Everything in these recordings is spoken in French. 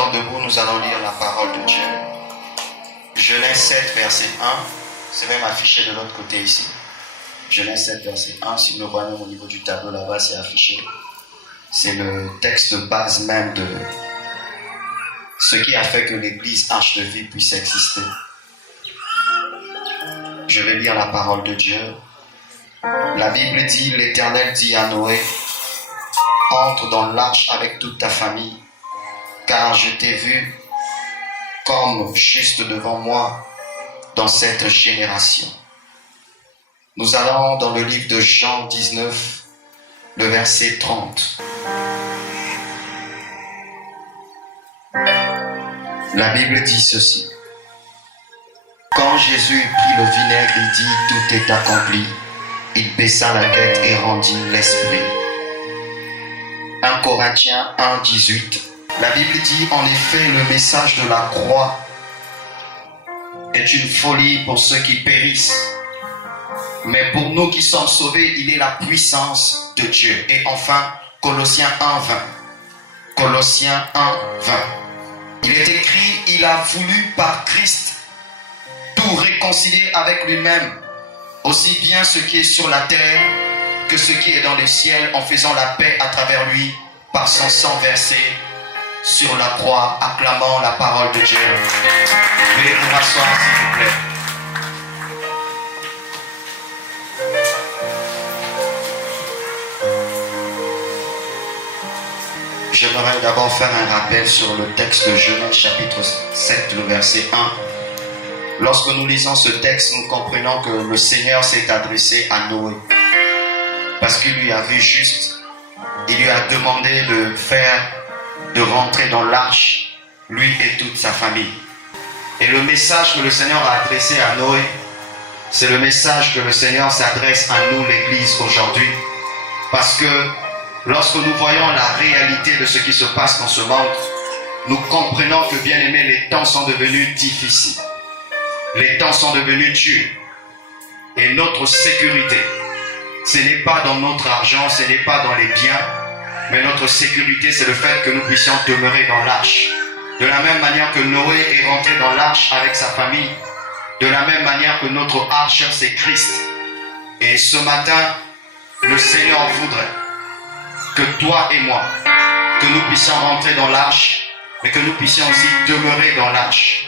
restons debout, nous allons lire la parole de Dieu. Genèse 7, verset 1. C'est même affiché de l'autre côté ici. Genèse 7, verset 1. Si vous le voyez au niveau du tableau là-bas, c'est affiché. C'est le texte de base même de ce qui a fait que l'église Arche de Vie puisse exister. Je vais lire la parole de Dieu. La Bible dit, l'Éternel dit à Noé, entre dans l'arche avec toute ta famille, car je t'ai vu comme juste devant moi dans cette génération. Nous allons dans le livre de Jean 19, le verset 30. La Bible dit ceci. Quand Jésus prit le vinaigre, il dit, tout est accompli. Il baissa la tête et rendit l'esprit. 1 Corinthiens 1, 18. La Bible dit, en effet, le message de la croix est une folie pour ceux qui périssent. Mais pour nous qui sommes sauvés, il est la puissance de Dieu. Et enfin, Colossiens 1, 20. Colossiens 1, 20. Il est écrit, il a voulu par Christ tout réconcilier avec lui-même, aussi bien ce qui est sur la terre que ce qui est dans les ciels, en faisant la paix à travers lui par son sang versé sur la croix, acclamant la parole de Dieu. Veuillez vous rasseoir, s'il vous plaît. J'aimerais d'abord faire un rappel sur le texte de Genèse chapitre 7, le verset 1. Lorsque nous lisons ce texte, nous comprenons que le Seigneur s'est adressé à Noé. Parce qu'il lui a vu juste, il lui a demandé de rentrer dans l'arche, lui et toute sa famille. Et le message que le Seigneur a adressé à Noé, c'est le message que le Seigneur s'adresse à nous, l'Église, aujourd'hui. Parce que lorsque nous voyons la réalité de ce qui se passe dans ce monde, nous comprenons que, bien aimés, les temps sont devenus difficiles. Les temps sont devenus durs. Et notre sécurité, ce n'est pas dans notre argent, ce n'est pas dans les biens, mais notre sécurité, c'est le fait que nous puissions demeurer dans l'arche. De la même manière que Noé est rentré dans l'arche avec sa famille, de la même manière que notre arche, c'est Christ. Et ce matin, le Seigneur voudrait que toi et moi, que nous puissions rentrer dans l'arche, mais que nous puissions aussi demeurer dans l'arche.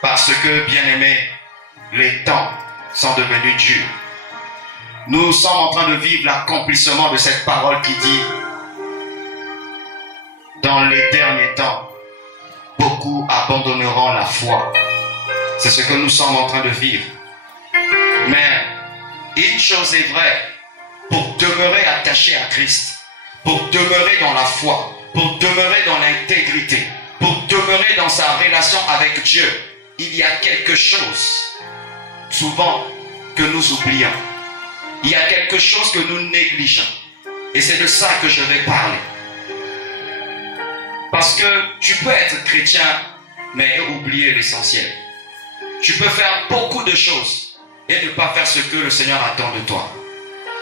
Parce que, bien aimés, les temps sont devenus durs. Nous sommes en train de vivre l'accomplissement de cette parole qui dit, dans les derniers temps, beaucoup abandonneront la foi. C'est ce que nous sommes en train de vivre. Mais une chose est vraie, pour demeurer attaché à Christ, pour demeurer dans la foi, pour demeurer dans l'intégrité, pour demeurer dans sa relation avec Dieu, il y a quelque chose, souvent, que nous oublions. Il y a quelque chose que nous négligeons. Et c'est de ça que je vais parler. Parce que tu peux être chrétien, mais oublier l'essentiel. Tu peux faire beaucoup de choses et ne pas faire ce que le Seigneur attend de toi.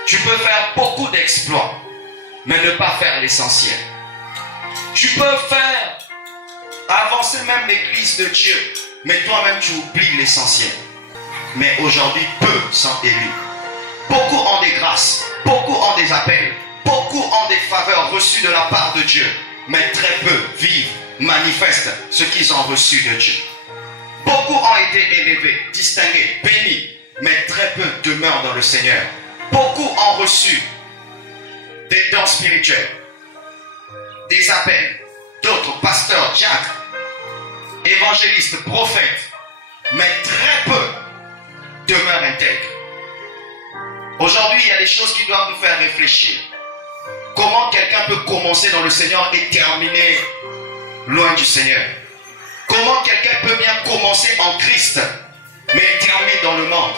Tu peux faire beaucoup d'exploits, mais ne pas faire l'essentiel. Tu peux faire avancer même l'église de Dieu, mais toi-même tu oublies l'essentiel. Mais aujourd'hui, peu sont élus. Beaucoup ont des grâces, beaucoup ont des appels, beaucoup ont des faveurs reçues de la part de Dieu, mais très peu vivent, manifestent ce qu'ils ont reçu de Dieu. Beaucoup ont été élevés, distingués, bénis, mais très peu demeurent dans le Seigneur. Beaucoup ont reçu des dons spirituels, des appels, d'autres pasteurs, diacres, évangélistes, prophètes, mais très peu demeurent intègres. Aujourd'hui, il y a des choses qui doivent nous faire réfléchir. Comment quelqu'un peut commencer dans le Seigneur et terminer loin du Seigneur? Comment quelqu'un peut bien commencer en Christ, mais terminer dans le monde?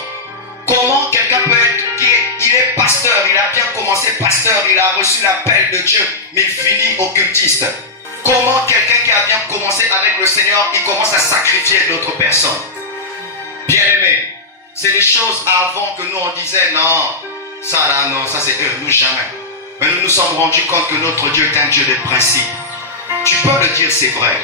Comment quelqu'un peut être, il est pasteur, il a bien commencé pasteur, il a reçu l'appel de Dieu, mais il finit occultiste? Comment quelqu'un qui a bien commencé avec le Seigneur, il commence à sacrifier d'autres personnes? Bien aimé, c'est des choses avant que nous on disait non, ça là non, ça c'est eux, nous jamais. Mais nous nous sommes rendus compte que notre Dieu est un Dieu de principe. Tu peux le dire, c'est vrai.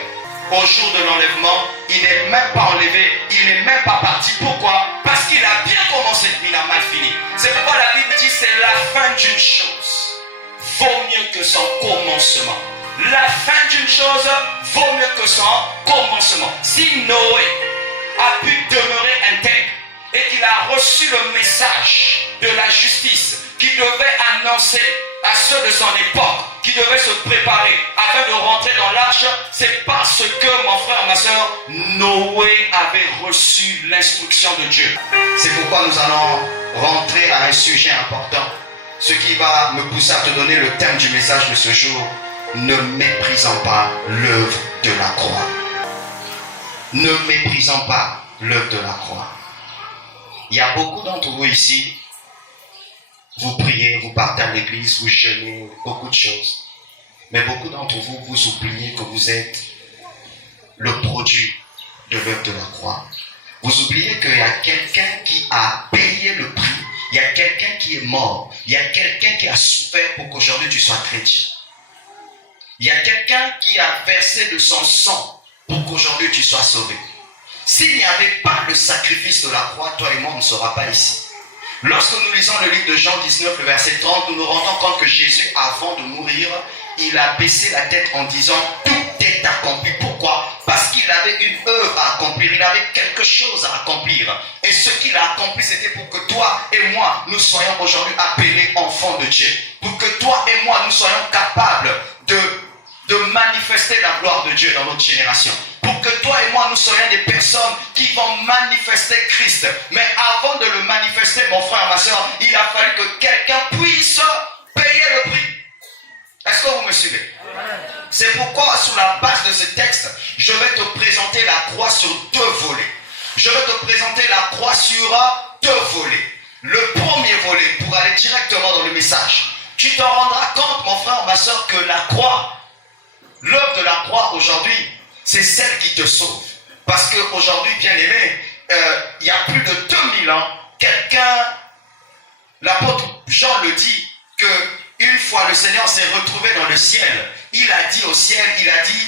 au jour de l'enlèvement, il n'est même pas enlevé, il n'est même pas parti. Pourquoi? Parce qu'il a bien commencé, il a mal fini. C'est pourquoi la Bible dit c'est la fin d'une chose vaut mieux que son commencement. La fin d'une chose vaut mieux que son commencement. Si Noé a pu demeurer intègre et qu'il a reçu le message de la justice qu'il devait annoncer à ceux de son époque, qui devaient se préparer afin de rentrer dans l'arche, c'est parce que, mon frère, ma soeur, Noé avait reçu l'instruction de Dieu. C'est pourquoi nous allons rentrer à un sujet important, ce qui va me pousser à te donner le thème du message de ce jour. Ne méprisons pas l'œuvre de la croix. Ne méprisons pas l'œuvre de la croix. Il y a beaucoup d'entre vous ici, vous priez, vous partez à l'église, vous jeûnez, beaucoup de choses. Mais beaucoup d'entre vous, vous oubliez que vous êtes le produit de l'œuvre de la croix. Vous oubliez qu'il y a quelqu'un qui a payé le prix. Il y a quelqu'un qui est mort. Il y a quelqu'un qui a souffert pour qu'aujourd'hui tu sois chrétien. Il y a quelqu'un qui a versé de son sang pour qu'aujourd'hui tu sois sauvé. S'il n'y avait pas le sacrifice de la croix, toi et moi, on ne sera pas ici. Lorsque nous lisons le livre de Jean 19, le verset 30, nous nous rendons compte que Jésus, avant de mourir, il a baissé la tête en disant « Tout est accompli ». Pourquoi? Parce qu'il avait une œuvre à accomplir, il avait quelque chose à accomplir. Et ce qu'il a accompli, c'était pour que toi et moi, nous soyons aujourd'hui appelés enfants de Dieu. Pour que toi et moi, nous soyons capables de manifester la gloire de Dieu dans notre génération. Pour que toi et moi, nous soyons des personnes qui vont manifester Christ. Mais avant de le manifester, mon frère, ma soeur, il a fallu que quelqu'un puisse payer le prix. Est-ce que vous me suivez? C'est pourquoi, sur la base de ce texte, je vais te présenter la croix sur deux volets. Je vais te présenter la croix sur deux volets. Le premier volet, pour aller directement dans le message, tu te rendras compte, mon frère, ma soeur, que la croix, l'œuvre de la croix aujourd'hui, c'est celle qui te sauve. Parce qu'aujourd'hui, bien aimé, il y a plus de 2000 ans, l'apôtre Jean le dit, qu'une fois le Seigneur s'est retrouvé dans le ciel, il a dit au ciel,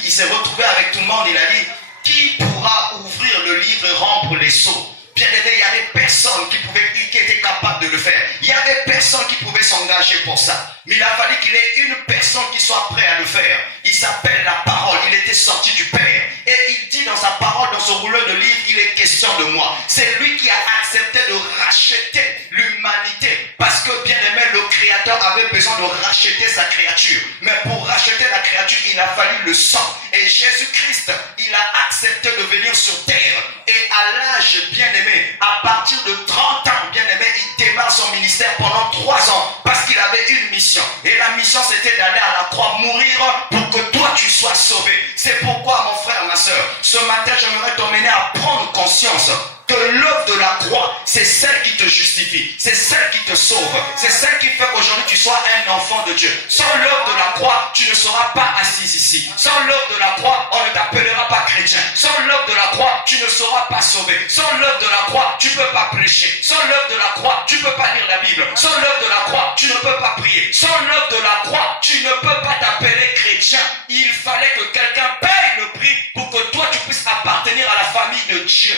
il s'est retrouvé avec tout le monde, il a dit, qui pourra ouvrir le livre et rompre les sceaux? Bien aimé, il n'y avait personne qui était capable de le faire. Il n'y avait personne qui pouvait s'engager pour ça. Mais il a fallu qu'il y ait une personne qui soit prête à le faire. Il s'appelle la parole. Il était sorti du Père. Et il dit dans sa parole, dans ce rouleau de livre, il est question de moi. C'est lui qui a accepté de racheter l'humanité. Parce que, bien aimé, le Créateur avait besoin de racheter sa créature. Mais pour racheter la créature, il a fallu le sang. Et Jésus-Christ, il a accepté de venir sur terre. Et à l'âge bien aimé, à partir de 30 ans, bien aimé, il démarre son ministère pendant 3 ans. Parce qu'il avait une mission. Et la mission, c'était d'aller à la croix mourir pour que toi, tu sois sauvé. C'est pourquoi, mon frère, ma soeur, ce matin, j'aimerais t'emmener à prendre conscience que l'œuvre de la croix, c'est celle qui te justifie, c'est celle qui te sauve, c'est celle qui fait qu'aujourd'hui tu sois un enfant de Dieu. Sans l'œuvre de la croix, tu ne seras pas assis ici. Sans l'œuvre de la croix, on ne t'appellera pas chrétien. Sans l'œuvre de la croix, tu ne seras pas sauvé. Sans l'œuvre de la croix, tu ne peux pas prêcher. Sans l'œuvre de la croix, tu ne peux pas lire la Bible. Sans l'œuvre de la croix, tu ne peux pas prier. Sans l'œuvre de la croix, tu ne peux pas t'appeler chrétien. Il fallait que quelqu'un paye le prix pour que toi tu puisses appartenir à la famille de Dieu.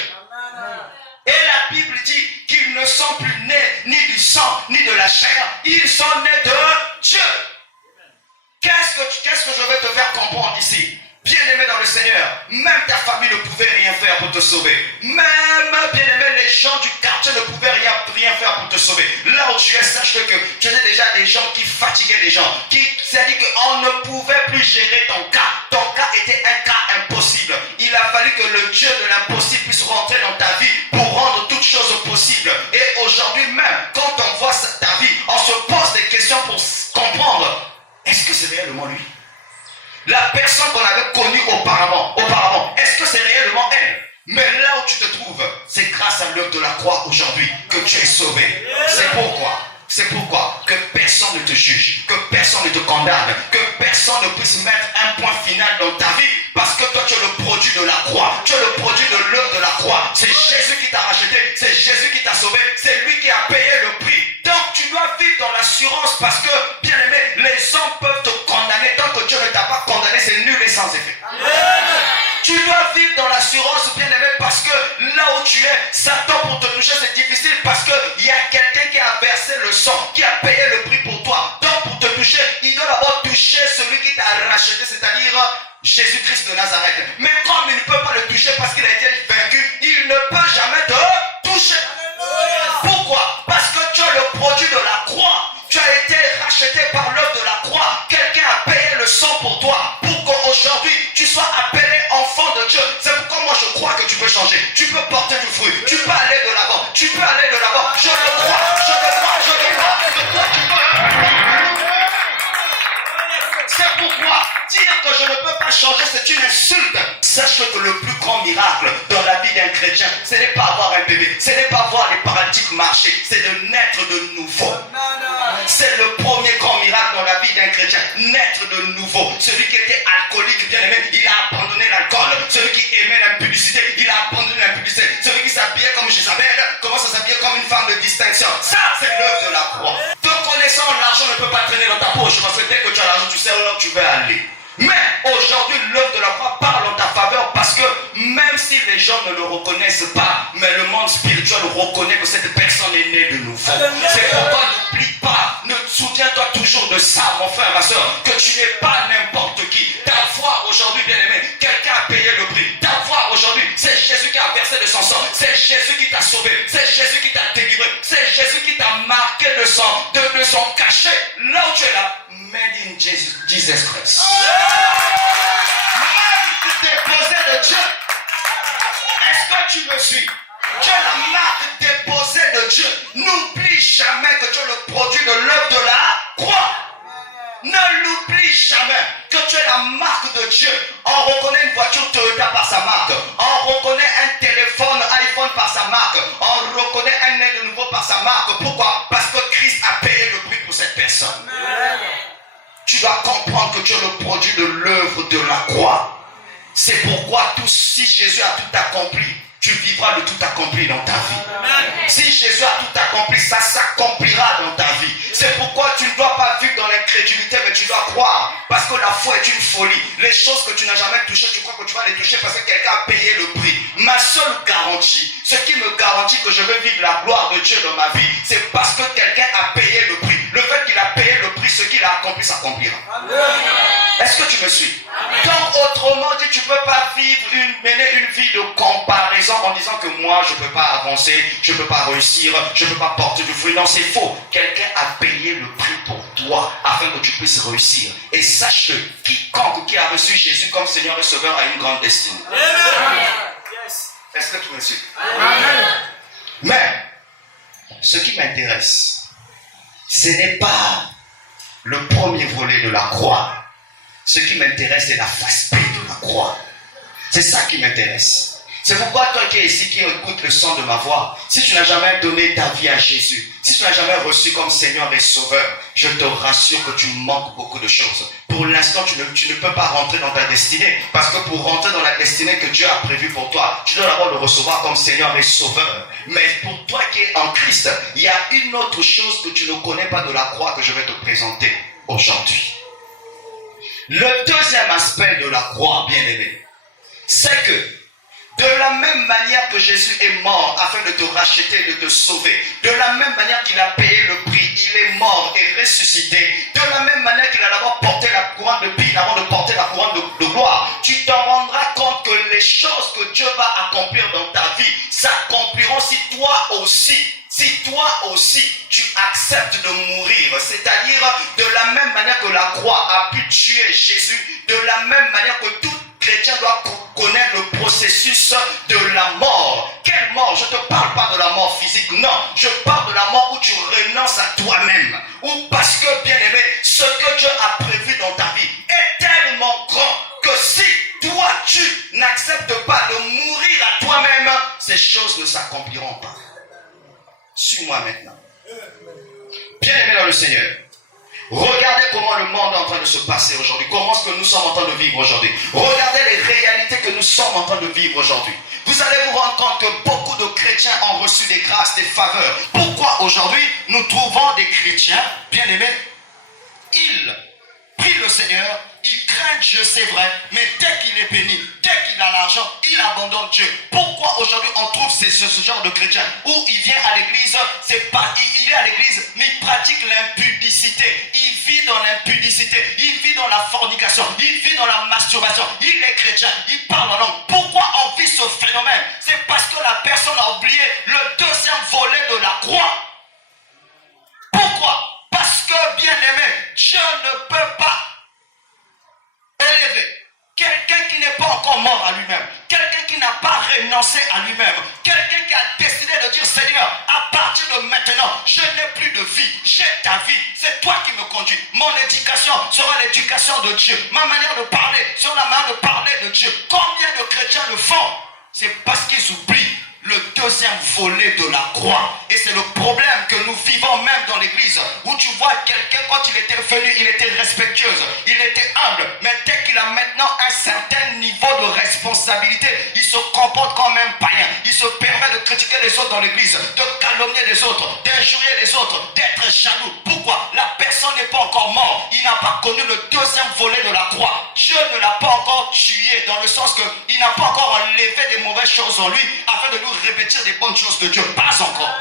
Et la Bible dit qu'ils ne sont plus nés ni du sang ni de la chair, ils sont nés de Dieu. Qu'est-ce que je vais te faire comprendre ici? Bien aimé dans le Seigneur, même ta famille ne pouvait rien faire pour te sauver. Même, bien aimé, les gens du quartier ne pouvaient rien faire pour te sauver. Là où tu es, sache-le que tu as déjà des gens qui fatiguaient les gens. C'est-à-dire qu'on ne pouvait plus gérer ton cas. Ton cas était un cas impossible. Il a fallu que le Dieu de l'impossible puisse rentrer dans ta vie pour rendre toutes choses possibles. Et aujourd'hui même, quand on voit ta vie, on se pose des questions pour comprendre, est-ce que c'est réellement lui? La personne qu'on avait connue auparavant, est-ce que c'est réellement elle? Mais là où tu te trouves, c'est grâce à l'œuvre de la croix aujourd'hui que tu es sauvé. C'est pourquoi que personne ne te juge, que personne ne te condamne, que personne ne puisse mettre un point final dans ta vie, parce que toi tu es le produit de la croix, tu es le produit de l'œuvre de la croix. C'est Jésus qui t'a racheté, c'est Jésus qui t'a sauvé, c'est lui qui a payé le prix. Donc tu dois vivre dans l'assurance, parce que, bien aimé, les hommes peuvent te condamner, tant que Dieu ne t'a pas condamné, c'est nul et sans effet. Tu dois vivre dans l'assurance, bien-aimé, parce que là où tu es, Satan pour te toucher, c'est difficile parce qu'il y a quelqu'un qui a versé le sang, qui a payé le prix pour toi. Donc pour te toucher, il doit d'abord toucher celui qui t'a racheté, c'est-à-dire Jésus-Christ de Nazareth. Mais comme il ne peut pas le toucher parce qu'il a été vaincu, il ne peut jamais te toucher. Pourquoi? Parce que tu as le produit de la croix. Tu as été racheté par l'œuvre de la croix. Quelqu'un a payé le sang pour toi. Pour qu'aujourd'hui, tu sois appelé enfant de Dieu. C'est pourquoi moi je crois que tu peux changer. Tu peux porter du fruit. Tu peux aller de l'avant. Tu peux aller de l'avant. Je le crois. Je le crois. Je le crois. Je crois que tu peux. C'est pourquoi dire que je ne peux pas changer, c'est une insulte. Sache que le plus grand miracle dans la vie d'un chrétien, ce n'est pas avoir un bébé, ce n'est pas voir les paralytiques marcher, c'est de naître de nouveau. C'est le premier grand miracle dans la vie d'un chrétien, naître de nouveau. Celui qui était alcoolique, bien aimé, il a abandonné l'alcool. Celui qui aimait l'impudicité, il a abandonné l'impudicité. Celui qui s'habillait comme Jézabel commence à s'habiller comme une femme de distinction. Ça, c'est l'œuvre de la croix. Te connaissant, l'argent ne peut pas traîner dans ta poche, parce que dès que tu as l'argent, tu sais où tu veux aller. Mais aujourd'hui, l'œuvre de la croix parle en ta faveur parce que même si les gens ne le reconnaissent pas, mais le monde spirituel reconnaît que cette personne est née de nouveau. C'est pourquoi n'oublie pas, ne souviens-toi toujours de ça, mon frère, ma soeur, que tu n'es pas n'importe qui. D'avoir aujourd'hui, bien aimé, quelqu'un a payé le prix. D'avoir aujourd'hui, c'est Jésus qui a versé de son sang. C'est Jésus qui t'a sauvé. C'est Jésus qui t'a délivré. C'est Jésus qui t'a marqué de son cachet. Là où tu es là, made in Jesus Christ. Marque déposée de Dieu. Est-ce que tu me suis? Tu es la marque déposée de Dieu. N'oublie jamais que tu es le produit de l'œuvre de la croix. Ne l'oublie jamais que tu es la marque de Dieu. On reconnaît une voiture Toyota par sa marque. On reconnaît un téléphone iPhone par sa marque. On reconnaît un nez de nouveau par sa marque. Pourquoi? Parce que Christ a payé le prix pour cette personne. Tu dois comprendre que tu es le produit de l'œuvre de la croix. C'est pourquoi si Jésus a tout accompli, tu vivras le tout accompli dans ta vie. Si Jésus a tout accompli, ça s'accomplira dans ta vie. C'est pourquoi tu ne dois pas vivre dans l'incrédulité, mais tu dois croire. Parce que la foi est une folie. Les choses que tu n'as jamais touchées, tu crois que tu vas les toucher parce que quelqu'un a payé le prix. Ma seule garantie, ce qui me garantit que je vais vivre la gloire de Dieu dans ma vie, c'est parce que quelqu'un a payé le prix. Le fait qu'il a payé le prix, ce qu'il a accompli s'accomplira. Est-ce que tu me suis? Donc autrement dit, tu ne peux pas mener une vie de comparaison en disant que moi je ne peux pas avancer, je ne peux pas réussir, je ne peux pas porter du fruit. Non, c'est faux. Quelqu'un a payé le prix pour toi afin que tu puisses réussir. Et sache que quiconque qui a reçu Jésus comme Seigneur et Sauveur a une grande destinée. Est-ce que tu me suis? Mais ce qui m'intéresse, ce n'est pas le premier volet de la croix. Ce qui m'intéresse, c'est la face B de la croix. C'est ça qui m'intéresse. C'est pourquoi toi qui es ici, qui écoute le son de ma voix, si tu n'as jamais donné ta vie à Jésus, si tu n'as jamais reçu comme Seigneur et Sauveur, je te rassure que tu manques beaucoup de choses. Pour l'instant, tu ne peux pas rentrer dans ta destinée. Parce que pour rentrer dans la destinée que Dieu a prévue pour toi, tu dois d'abord le recevoir comme Seigneur et Sauveur. Mais pour toi qui es en Christ, il y a une autre chose que tu ne connais pas de la croix que je vais te présenter aujourd'hui. Le deuxième aspect de la croix, bien-aimé, c'est que de la même manière que Jésus est mort afin de te racheter et de te sauver, de la même manière qu'il a payé le prix, il est mort et ressuscité, de la même manière qu'il a d'abord porté la couronne de pine avant de porter la couronne de gloire, tu t'en rendras compte que les choses que Dieu va accomplir dans ta vie s'accompliront si toi aussi tu acceptes de mourir. C'est-à-dire de la même manière que la croix a pu tuer Jésus, de la même manière que tout chrétien doit connaître le processus de la mort. Quelle mort? Je ne te parle pas de la mort physique, non. Je parle de la mort où tu renonces à toi-même. Ou parce que, bien aimé, ce que Dieu a prévu dans ta vie est tellement grand que si toi tu n'acceptes pas de mourir à toi-même, ces choses ne s'accompliront pas. Suis-moi maintenant. Bien aimé dans le Seigneur, regardez comment le monde est en train de se passer aujourd'hui. Comment est-ce que nous sommes en train de vivre aujourd'hui. Regardez les réalités que nous sommes en train de vivre aujourd'hui. Vous allez vous rendre compte que beaucoup de chrétiens ont reçu des grâces, des faveurs. Pourquoi aujourd'hui nous trouvons des chrétiens, bien aimés, ils prient le Seigneur, ils craignent Dieu, c'est vrai, mais dès qu'il est béni, dès qu'il a l'argent, il abandonne Dieu. Pourquoi aujourd'hui on trouve ce genre de chrétien où il vient à l'église, il est à l'église, mais il pratique l'impudicité. Il vit dans l'impudicité, il vit dans la fornication, il vit dans la masturbation. Il est chrétien, il parle en langue. Pourquoi on vit ce phénomène? C'est parce que la personne a oublié le deuxième volet de la croix. Pourquoi? Parce que, bien aimé, Dieu ne peut pas élever quelqu'un qui n'est pas encore mort à lui-même, quelqu'un qui n'a pas renoncé à lui-même, quelqu'un qui a décidé de dire Seigneur, à partir de maintenant, je n'ai plus de vie, j'ai ta vie, c'est toi qui me conduis. Mon éducation sera l'éducation de Dieu, ma manière de parler sera la manière de parler de Dieu. Combien de chrétiens le font? C'est parce qu'ils oublient le deuxième volet de la croix. Et c'est le problème que nous vivons même dans l'église, où tu vois quelqu'un, quand il était venu, il était respectueux, il était humble, mais dès qu'il a maintenant un certain niveau de responsabilité, il se comporte comme un païen. Il se permet de critiquer les autres dans l'église, de calomnier les autres, d'injurier les autres, d'être jaloux. Pourquoi? La personne n'est pas encore morte, il n'a pas connu le deuxième volet de la croix. Dieu ne l'a pas encore tué, dans le sens qu'il n'a pas encore enlevé des mauvaises choses en lui, afin de nous revêtir des bonnes choses de Dieu. Pas encore.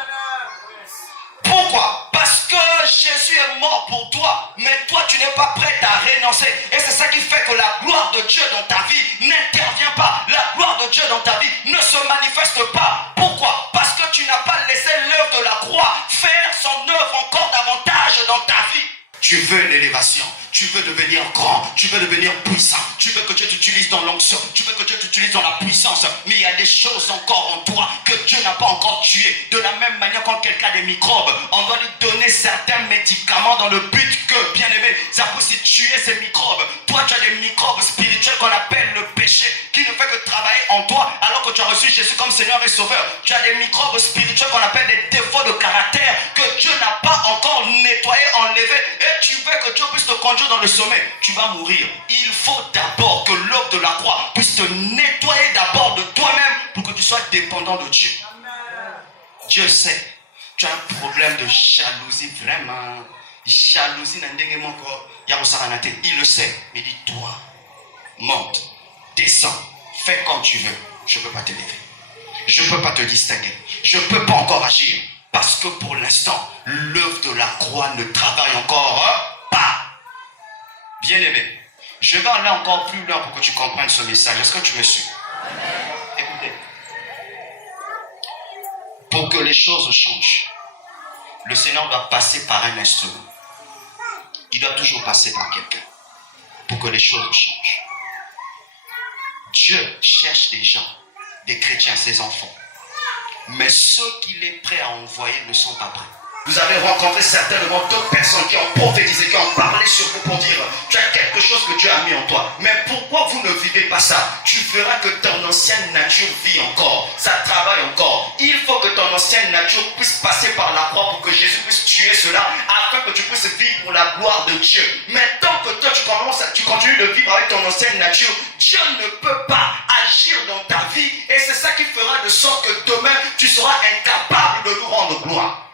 Pourquoi? Parce que Jésus est mort pour toi, mais toi tu n'es pas prêt à renoncer. Et c'est ça qui fait que la gloire de Dieu dans ta vie n'intervient pas. La gloire de Dieu dans ta vie ne se manifeste pas. Pourquoi? Parce que tu n'as pas laissé l'œuvre de la croix faire son œuvre encore davantage dans ta vie. Tu veux l'élévation, tu veux devenir grand, tu veux devenir puissant, tu veux que Dieu t'utilise dans l'onction, tu veux que Dieu t'utilise dans la puissance, mais il y a des choses encore en toi que Dieu n'a pas encore tuées. De la même manière, quand quelqu'un a des microbes, on doit lui donner certains médicaments dans le but que, bien aimé, ça peut aussi tuer ces microbes. Toi, tu as des microbes spirituels qu'on appelle le péché, qui ne fait que travailler en toi, alors que tu as reçu Jésus comme Seigneur et Sauveur. Tu as des microbes spirituels qu'on appelle des défauts de caractère, que Dieu n'a pas encore nettoyé, enlevé, et tu veux que Dieu puisse te conduire dans le sommet, tu vas mourir. Il faut d'abord que l'œuvre de la croix puisse te nettoyer d'abord de toi-même pour que tu sois dépendant de Dieu. Dieu sait, tu as un problème de jalousie, vraiment. Jalousie, il le sait, mais dis-toi, monte, descends, fais comme tu veux. Je ne peux pas te lever. Je ne peux pas te distinguer. Je ne peux pas encore agir. Parce que pour l'instant, l'œuvre de la croix ne travaille encore pas. Bien-aimé, je vais aller encore plus loin pour que tu comprennes ce message. Est-ce que tu me suis? Écoutez. Pour que les choses changent, le Seigneur doit passer par un instrument. Il doit toujours passer par quelqu'un pour que les choses changent. Dieu cherche des gens, des chrétiens, ses enfants. Mais ceux qu'il est prêt à envoyer ne sont pas prêts. Vous avez rencontré certainement d'autres personnes qui ont prophétisé, qui ont parlé sur vous pour dire tu as quelque chose que Dieu a mis en toi. Mais pourquoi vous ne vivez pas ça? Tu verras que ton ancienne nature vit encore, ça travaille encore. Il faut que ton ancienne nature puisse passer par la croix pour que Jésus puisse tuer cela, afin que tu puisses vivre pour la gloire de Dieu. Mais tant que toi tu continues de vivre avec ton ancienne nature, Dieu ne peut pas agir dans ta vie, et c'est ça qui fera de sorte que demain tu seras incapable de nous rendre gloire.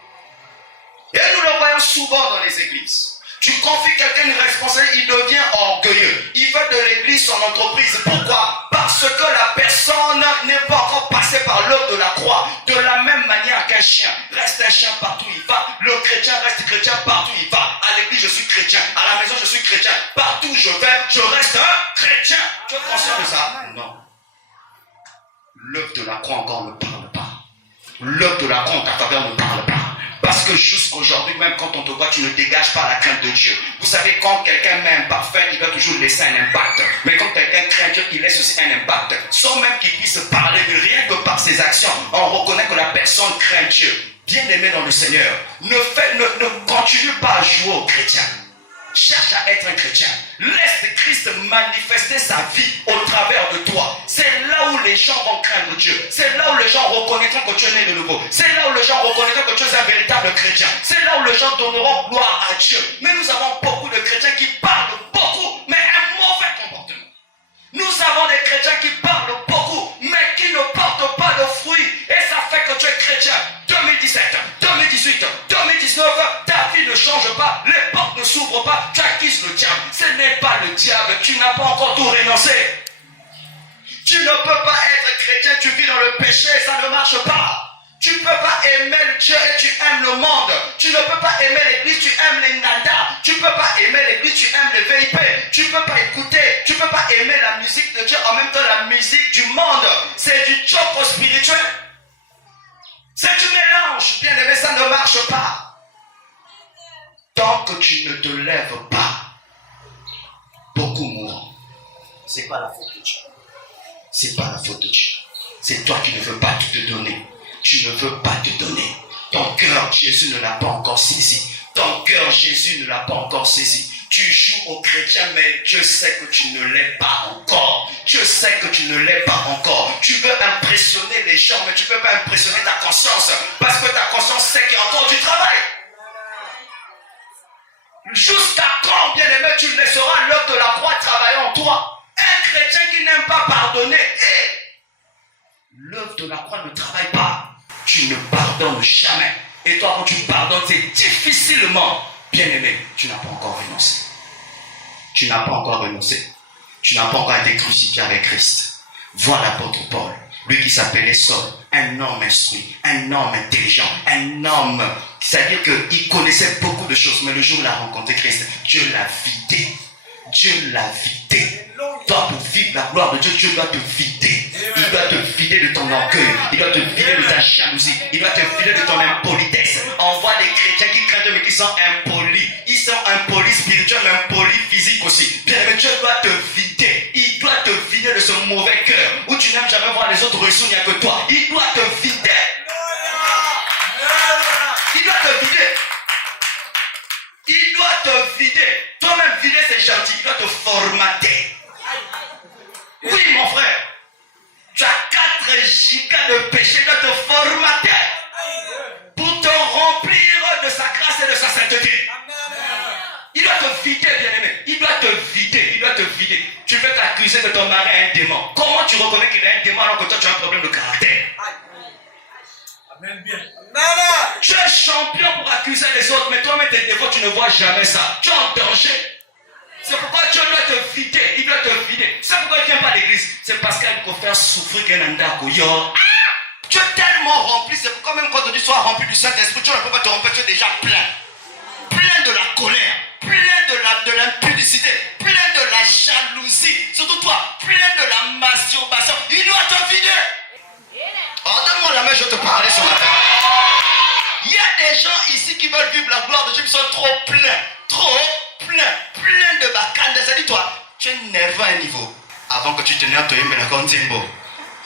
Et nous le voyons souvent dans les églises. Tu confies quelqu'un une responsabilité, il devient orgueilleux. Il fait de l'église son entreprise. Pourquoi? Parce que la personne n'est pas encore passée par l'œuvre de la croix. De la même manière qu'un chien reste un chien partout où il va, le chrétien reste chrétien partout où il va. À l'église, je suis chrétien. À la maison, je suis chrétien. Partout où je vais, je reste un chrétien. Tu es conscient de ça? Non. L'œuvre de la croix encore ne parle pas. L'œuvre de la croix en ta faveur ne parle pas. Parce que jusqu'aujourd'hui, même quand on te voit, tu ne dégages pas la crainte de Dieu. Vous savez, quand quelqu'un met un parfum, il va toujours laisser un impact. Mais quand quelqu'un craint Dieu, il laisse aussi un impact. Sans même qu'il puisse parler, mais rien que par ses actions, on reconnaît que la personne craint Dieu. Bien-aimé dans le Seigneur, ne continue pas à jouer aux chrétiens. Cherche à être un chrétien. Laisse Christ manifester sa vie au travers de toi. C'est là où les gens vont craindre Dieu. C'est là où les gens reconnaîtront que tu es né de nouveau. C'est là où les gens reconnaîtront que tu es un véritable chrétien. C'est là où les gens donneront gloire à Dieu. Mais nous avons beaucoup de chrétiens qui parlent beaucoup, mais un mauvais comportement. Nous avons des chrétiens qui parlent beaucoup, mais qui ne portent pas de fruits. Et ça fait que tu es chrétien. 2017, 2018, 2019, ta vie ne change pas, les portes ne s'ouvrent pas, tu accuses le diable. Ce n'est pas le diable, tu n'as pas encore tout renoncé. Tu ne peux pas être chrétien, tu vis dans le péché, ça ne marche pas. Tu ne peux pas aimer le Dieu et tu aimes le monde. Tu ne peux pas aimer l'église, tu aimes les nada. Tu ne peux pas aimer l'église, tu aimes les VIP. Tu ne peux pas écouter, tu ne peux pas aimer la musique de Dieu en même temps la musique du monde. C'est du choco spirituel. C'est du mélange. Bien aimé, ça ne marche pas. Tant que tu ne te lèves pas, beaucoup mourront. C'est pas la faute de Dieu. C'est pas la faute de Dieu. C'est toi qui ne veux pas te donner. Tu ne veux pas te donner. Ton cœur, Jésus ne l'a pas encore saisi. Ton cœur, Jésus ne l'a pas encore saisi. Tu joues au chrétien, mais Dieu sait que tu ne l'es pas encore. Dieu sait que tu ne l'es pas encore. Tu veux impressionner les gens, mais tu ne peux pas impressionner ta conscience. Parce que ta conscience sait qu'il y a encore du travail. Jusqu'à quand, bien-aimé, tu laisseras l'œuvre de la croix travailler en toi? Un chrétien qui n'aime pas pardonner, l'œuvre de la croix ne travaille pas. Tu ne pardonnes jamais. Et toi, quand tu pardonnes, c'est difficilement. Bien-aimé, tu n'as pas encore renoncé. Tu n'as pas encore renoncé. Tu n'as pas encore été crucifié avec Christ. Vois l'apôtre Paul, lui qui s'appelait Saul, un homme instruit, un homme intelligent, un homme, c'est-à-dire qu'il connaissait beaucoup de choses, mais le jour où il a rencontré Christ, Dieu l'a vidé. Dieu l'a vidé. Toi, pour vivre la gloire de Dieu, Dieu doit te vider. Il doit te vider de ton orgueil. Il doit te vider de ta jalousie. Il doit te vider de ton impolitesse. On voit des chrétiens qui craignent mais qui sont impolis. Ils sont impolis spirituels, mais impolis physiques aussi. Bien, mais Dieu doit te vider. Il doit te vider de ce mauvais cœur où tu n'aimes jamais voir les autres réussir, il n'y a que toi. Il doit te vider. Il doit te vider. Il doit te vider. Toi-même, vider, c'est gentil. Il doit te formater. Oui, mon frère. Tu as 4 gigas de péché. Il doit te formater pour te remplir de sa grâce et de sa sainteté. Il doit te vider, bien-aimé. Il doit te vider. Il doit te vider. Tu veux t'accuser de ton mari à un démon. Comment tu reconnais qu'il a un démon alors que toi, tu as un problème de caractère? Amen, bien. Tu es champion pour accuser les autres, mais toi-même tes défauts, tu ne vois jamais ça. Tu es en danger. C'est pourquoi Dieu doit te vider. Il doit te vider. C'est pourquoi il ne vient pas à l'église. C'est parce qu'il faut faire souffrir qu'un andako. Tu es tellement rempli. C'est pourquoi même quand tu sois rempli du Saint-Esprit, tu ne peux pas te remplir. Tu es déjà plein. Plein de la colère. Plein de l'impudicité. Plein de la jalousie. Surtout toi, plein de la masturbation. Il doit te vider. Oh, donne-moi la main, je vais te parler ce matin. Il y a des gens ici qui veulent vivre la gloire de Dieu, qui sont trop plein de bacane. Ça dit toi, tu es nerveux à un niveau. Avant que tu te nerves, tu aimes la contimbo.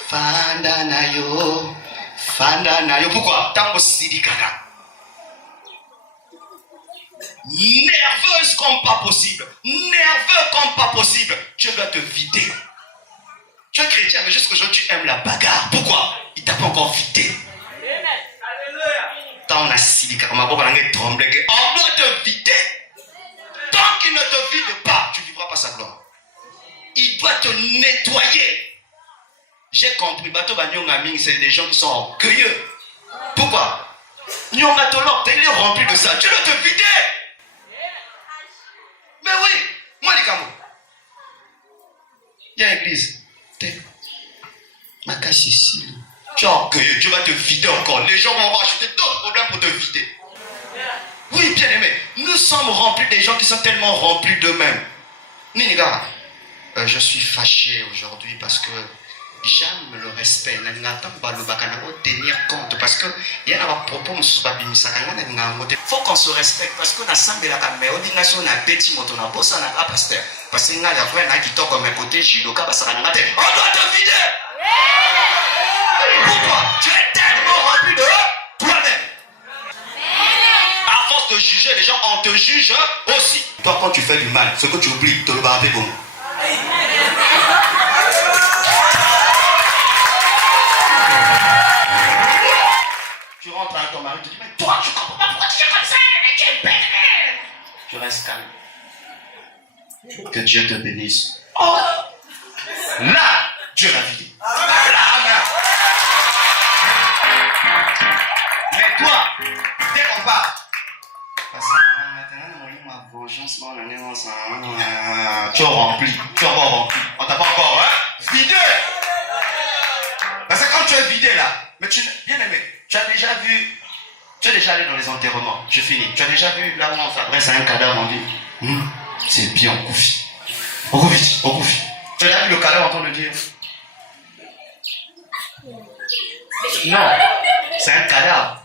Fandanayo. Pourquoi? Tango sidikaka. Nerveuse comme pas possible. Nerveux comme pas possible. Dieu doit te vider. Tu es chrétien, mais jusqu'aujourd'hui, tu aimes la bagarre. Pourquoi? Il t'a pas encore vidé. Tant on a sidika, on doit te vider. Tant qu'il ne te vide pas, tu ne vivras pas sa gloire. Il doit te nettoyer. J'ai compris, c'est des gens qui sont orgueilleux. Pourquoi? Il est rempli de ça. Tu dois te vider. Mais oui, moi les camots. Il y a une église. Ma casse ici. Tu es orgueilleux, Dieu va te vider encore. Les gens vont rajouter d'autres problèmes pour te vider. Oui, bien aimé, nous sommes remplis des gens qui sont tellement remplis d'eux-mêmes. Niniga, je suis fâché aujourd'hui parce que j'aime le respect. Tenir compte parce que il y a un propos il faut qu'on se respecte parce que on doit te vider. Pourquoi? Tu es tellement rempli de toi-même. À force de juger les gens, on te juge aussi. Toi, quand tu fais du mal, ce que tu oublies, tu le vas bon. Tu rentres à ton mari, tu dis, mais toi, tu comprends pas pourquoi tu es comme ça, tu es bête. Tu restes calme. Que Dieu te bénisse. Oh! Là, Dieu l'a vidé. Mais toi, dès qu'on part, tu es rempli, on t'a pas encore vidé. quand tu es vidé là, mais bien aimé, tu es déjà allé dans les enterrements, je finis. Tu as déjà vu là où on s'adresse à un cadavre, on dit, c'est bien, on confie. On confie. Tu as déjà vu le cadavre en train de dire, non, c'est un cadavre.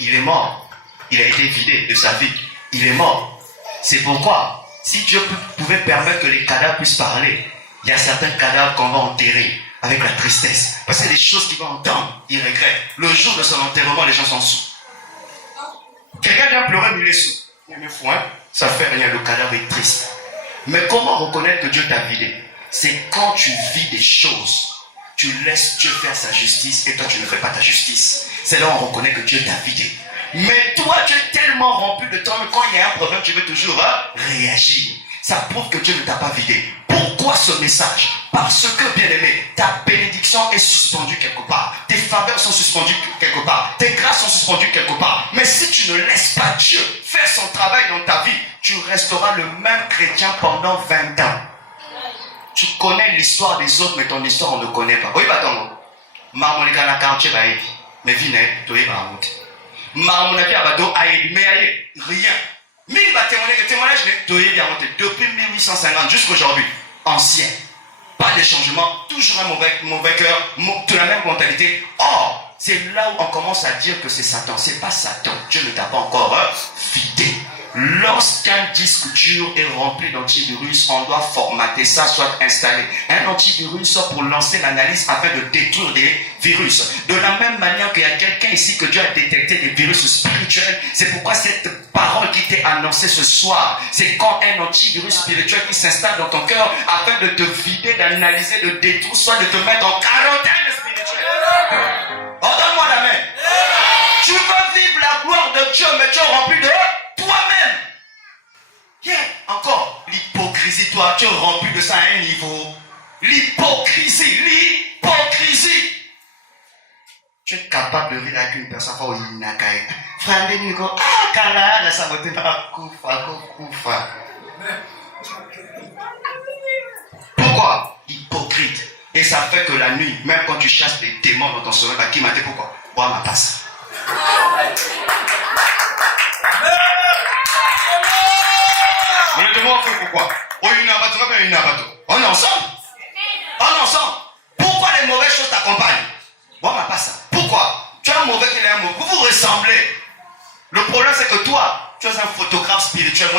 Il est mort. Il a été vidé de sa vie. Il est mort. C'est pourquoi, si Dieu pouvait permettre que les cadavres puissent parler, il y a certains cadavres qu'on va enterrer avec la tristesse. Parce que c'est des choses qu'il va entendre, il regrette. Le jour de son enterrement, les gens sont sous. Quelqu'un vient pleurer, mais il est sous. Il faut, hein? Ça fait rien, le cadavre est triste. Mais comment reconnaître que Dieu t'a vidé? C'est quand tu vis des choses, tu laisses Dieu faire sa justice et toi tu ne fais pas ta justice. C'est là où on reconnaît que Dieu t'a vidé. Mais toi tu es tellement rempli de temps, quand il y a un problème, tu veux toujours réagir. Ça prouve que Dieu ne t'a pas vidé. Pourquoi ce message? Parce que, bien aimé, ta bénédiction est suspendue quelque part. Tes faveurs sont suspendues quelque part. Tes grâces sont suspendues quelque part. Mais si tu ne laisses pas Dieu faire son travail dans ta vie, tu resteras le même chrétien pendant 20 ans. Tu connais l'histoire des autres, mais ton histoire, on ne connaît pas. Oui, batongo. Marmonika na quartier ba ebi. Mais vine, toi ba route. Marmonabi abado aïe, mais aïe, rien. Mille va témoignage, depuis 1850 jusqu'aujourd'hui, ancien. Pas de changement, toujours un mauvais cœur, toute la même mentalité. Or, c'est là où on commence à dire que c'est Satan. C'est pas Satan. Dieu ne t'a pas encore vidé. Lorsqu'un disque dur est rempli d'antivirus, on doit formater ça, soit installer un antivirus pour lancer l'analyse afin de détruire des virus. De la même manière qu'il y a quelqu'un ici que Dieu a détecté des virus spirituels, c'est pourquoi cette parole qui t'est annoncée ce soir, c'est quand un antivirus spirituel qui s'installe dans ton cœur afin de te vider, d'analyser, de détruire, soit de te mettre en quarantaine spirituelle. Ordonne-moi la main. Tu veux vivre la gloire de Dieu, mais tu es rempli de toi-même. Encore, l'hypocrisie, toi, tu es rempli de ça à un niveau. L'hypocrisie. Tu es capable de rire avec une personne, frère Nico, kala, ça va te koufa. Pourquoi? Hypocrite. Et ça fait que la nuit, même quand tu chasses des démons dans ton sommeil, qui m'a dit pourquoi? Bois ma passe. On est devant pourquoi? On est ensemble. Pourquoi les mauvaises choses t'accompagnent? Moi, ma passe. Pourquoi? Tu es un mauvais, qu'il est un mauvais. Vous vous ressemblez. Le problème, c'est que toi, tu es un photographe spirituel.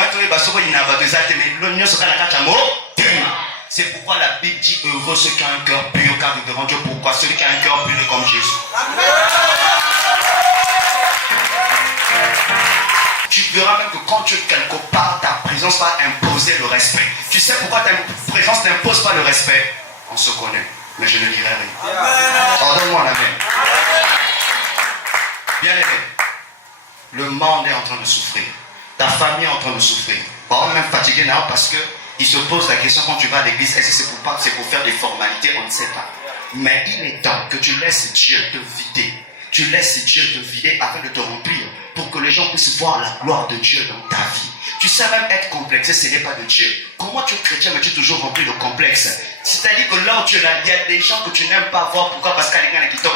C'est pourquoi la Bible dit heureux ceux qui ont un cœur pur, car ils verront Dieu. Pourquoi? Celui qui a un cœur pur est comme Jésus. Amen. Tu verras même que quand tu es quelque part, ta présence va imposer le respect. Tu sais pourquoi ta présence n'impose pas le respect? On se connaît, mais je ne dirai rien. Pardonne-moi la main. Bien aimé, le monde est en train de souffrir. Ta famille est en train de souffrir. Pas même fatigué non, parce que il se pose la question quand tu vas à l'église, est-ce que c'est pour faire des formalités? On ne sait pas. Mais il est temps que tu laisses Dieu te vider. Tu laisses Dieu te vider afin de te remplir, pour que les gens puissent voir la gloire de Dieu dans ta vie. Tu sais même être complexé, ce n'est pas de Dieu. Comment tu es chrétien, mais tu es toujours rempli de complexes? C'est-à-dire que là où tu es là, il y a des gens que tu n'aimes pas voir. Pourquoi? Parce qu'elle est qui t'ont.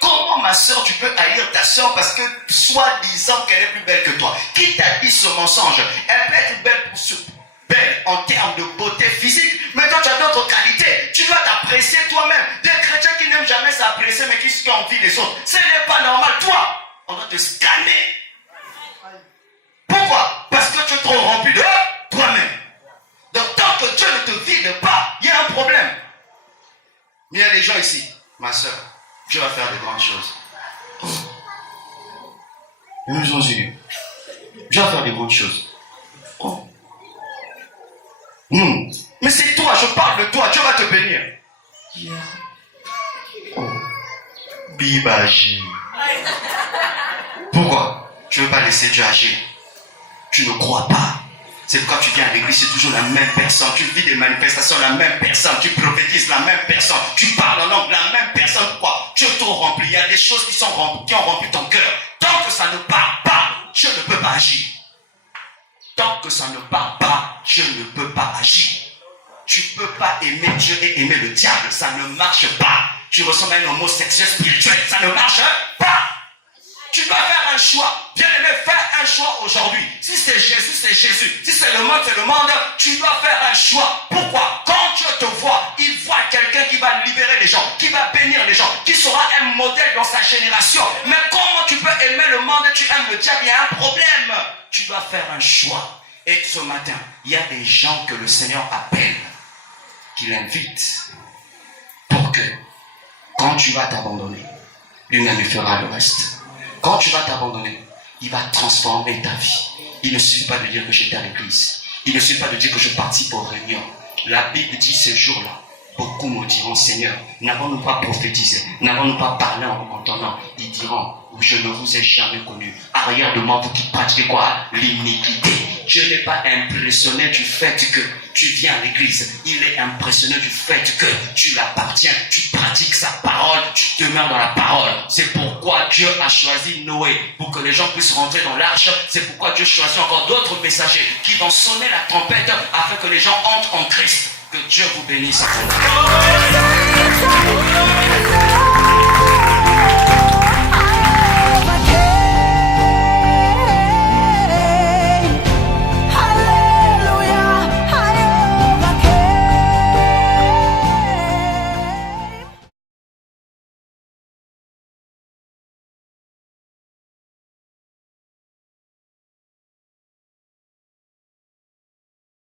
Comment, ma soeur, tu peux haïr ta soeur parce que, soi-disant qu'elle est plus belle que toi? Qui t'a dit ce mensonge? Elle peut être belle en termes de beauté physique, mais toi tu as d'autres qualités. Tu dois t'apprécier toi-même. Des chrétiens qui n'aiment jamais s'apprécier, mais qui ont envie des autres. Ce n'est pas normal. Toi, on doit te scanner. Pourquoi? Parce que tu es trop rempli de toi-même. Donc tant que Dieu ne te vide pas, il y a un problème. Mais il y a des gens ici, ma soeur, Dieu va faire de grandes choses. Dieu va faire de grandes choses. Mais c'est toi, je parle de toi, Dieu va te bénir. Bible agit. Pourquoi? Tu ne veux pas laisser Dieu agir. Tu ne crois pas. C'est pourquoi tu viens à l'église, c'est toujours la même personne. Tu vis des manifestations, la même personne. Tu prophétises la même personne. Tu parles en langue, la même personne. Pourquoi? Dieu t'a rempli. Il y a des choses qui ont rempli ton cœur. Tant que ça ne part pas, Dieu ne peut pas agir. Tant que ça ne part pas, Dieu ne peut pas agir. Tu ne peux pas aimer Dieu et aimer le diable. Ça ne marche pas. tu ressembles à un homosexuel spirituel. Ça ne marche pas. Tu dois faire un choix. Bien-aimé, fais un choix aujourd'hui. Si c'est Jésus, c'est Jésus. Si c'est le monde, c'est le monde. Tu dois faire un choix. Pourquoi? Quand Dieu te voit, il voit quelqu'un qui va libérer les gens, qui va bénir les gens, qui sera un modèle dans sa génération. Mais comment tu peux aimer le monde et tu aimes le diable? Il y a un problème. Tu dois faire un choix. Et ce matin, il y a des gens que le Seigneur appelle, qu'il invite, pour que, quand tu vas t'abandonner, lui-même fera le reste. Quand tu vas t'abandonner, il va transformer ta vie. Il ne suffit pas de dire que j'étais à l'église. Il ne suffit pas de dire que je participe aux réunions. La Bible dit ce jour-là, beaucoup me diront, Seigneur, n'avons-nous pas prophétisé? N'avons-nous pas parlé en entendant? Ils diront, je ne vous ai jamais connu. Arrière de moi, vous qui pratiquez quoi? L'iniquité. Dieu n'est pas impressionné du fait que tu viens à l'église. Il est impressionné du fait que tu l'appartiens, tu pratiques sa parole, tu demeures dans la parole. C'est pourquoi Dieu a choisi Noé, pour que les gens puissent rentrer dans l'arche. C'est pourquoi Dieu choisit encore d'autres messagers qui vont sonner la trompette afin que les gens entrent en Christ. Que Dieu vous bénisse.